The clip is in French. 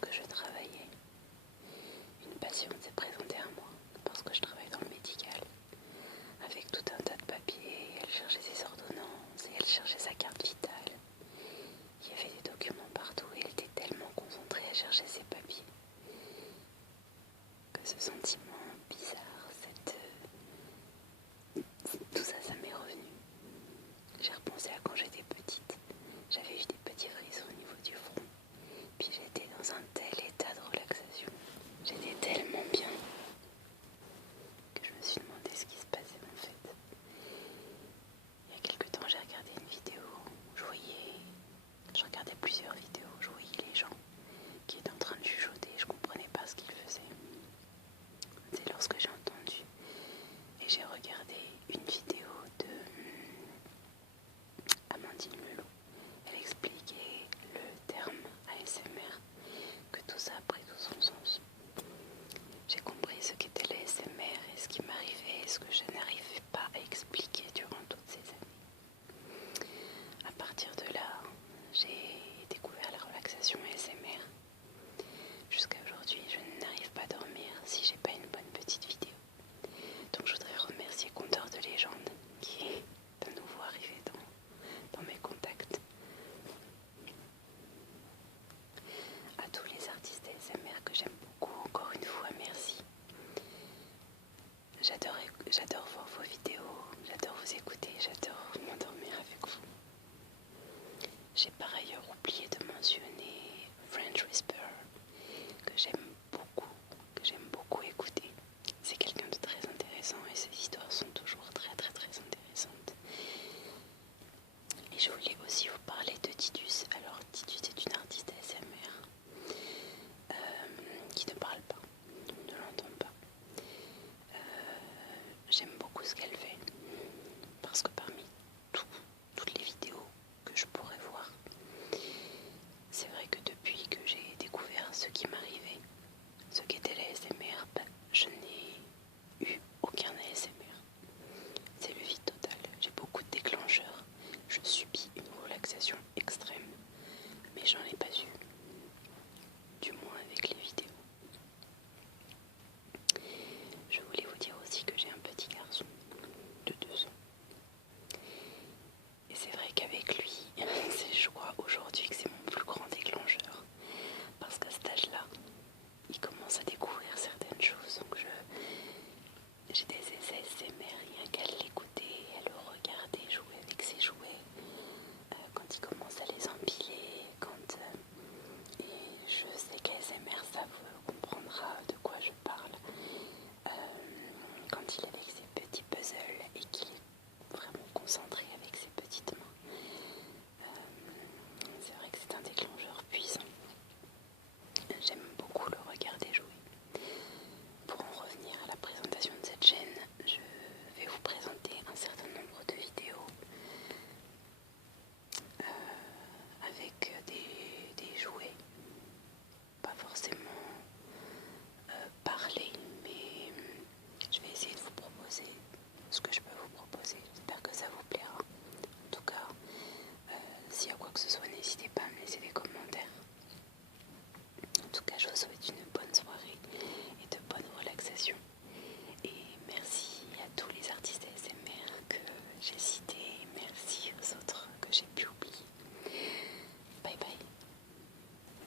lorsque je travaillais, une patiente s'est présentée à moi parce que je travaille dans le médical avec tout un tas de papiers. Elle cherchait ses ordonnances et elle cherchait sa carte vitale. Il y avait des documents partout et elle était tellement concentrée à chercher ses papiers que ce sentiment bizarre, tout ça, ça m'est revenu. J'ai repensé à quand j'étais petite. J'avais eu des petits frissons au niveau du front. Puis j'étais dans un tel état de relaxation. J'étais tellement bien que je me suis demandé ce qui se passait en fait. Il y a quelque temps, j'ai regardé une vidéo où je regardais plusieurs vidéos où je voyais les gens qui étaient en train de chuchoter. Je comprenais pas ce qu'ils faisaient. C'est lorsque j'ai entendu et j'ai regardé une vidéo de Amandine Melot. Elle expliquait le terme ASMR, que tout ça a pris tout son sens. J'ai compris ce qu'était l'ASMR et ce qui m'arrivait et ce que je n'arrivais pas à expliquer durant toutes ces années. À partir de là, j'ai découvert la relaxation ASMR. Jusqu'à aujourd'hui, je n'arrive pas à dormir si j'ai pas une bonne petite vidéo. Donc je voudrais remercier Conteur de légende qui est de nouveau arrivé dans mes contacts. À tous les artistes ASMR que j'aime beaucoup, encore une fois, merci. J'adore voir vos vidéos, j'adore vous écouter, j'adore m'endormir avec vous. J'ai par ailleurs oublié de mentionner French Whisper, que j'aime beaucoup écouter. C'est quelqu'un de très intéressant et ses histoires sont toujours très très très intéressantes. Et je voulais aussi vous parler de Titus. Alors Titus est une artiste ASMR qui ne parle pas, on ne l'entend pas. J'aime beaucoup ce qu'elle fait parce que parmi toutes les vidéos que je pourrais voir, c'est vrai que depuis que j'ai découvert ce qui m'arrivait, ce qu'était l'ASMR, je n'ai eu aucun ASMR. C'est le vide total. J'ai beaucoup de déclencheurs. Je subis une relaxation extrême, mais j'en ai pas eu. Du moins avec les vidéos. Je voulais vous dire aussi que j'ai un petit garçon de 2 ans. Et c'est vrai qu'avec lui, je crois aujourd'hui que c'est mon plus grand déclencheur. Parce qu'à cet âge-là, il commence à découvrir certaines choses. Donc j'ai des essais ASMR, rien qu'à l'écouter, à le regarder jouer avec ses jouets. Quand il commence à les empiler, et je sais qu'ASMR, ça vous comprendra de quoi je parle. Quand il est avec ses petits puzzles et qu'il est vraiment concentré avec ses petites mains. C'est vrai que c'est un déclencheur puissant. J'aime beaucoup le regarder jouer. Pour en revenir à la présentation de cette chaîne, je vais vous présenter un certain nombre de vidéos avec des jouets, pas forcément parler, mais je vais essayer de vous proposer ce que je peux vous proposer. J'espère que ça vous plaira. En tout cas, s'il y a quoi que ce soit, n'hésitez pas à me laisser des commentaires. En tout cas, je vous souhaite une